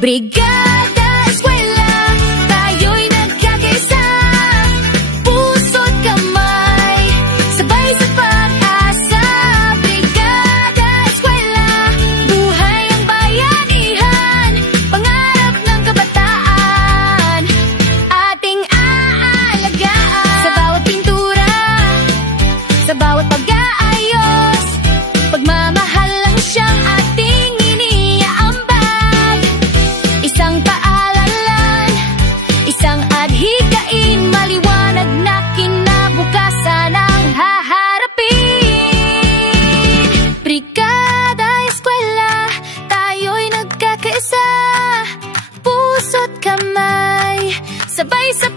Brigada Eskwela, tayo'y nagkakaisa. Puso't kamay, sabay sa pag-asa. Brigada Eskwela, buhay ang bayanihan, pangarap ng kabataan, ating aalagaan. Sa bawat pintura, sa bawat pag-aayos, pagmamahal lang siyang ating iniaambag. Isang paalalan, isang adhikain, maliwanag na kinabukasan ang haharapin. Brigada Eskwela, tayo'y nagkakaisa. Puso't kamay, sabay sa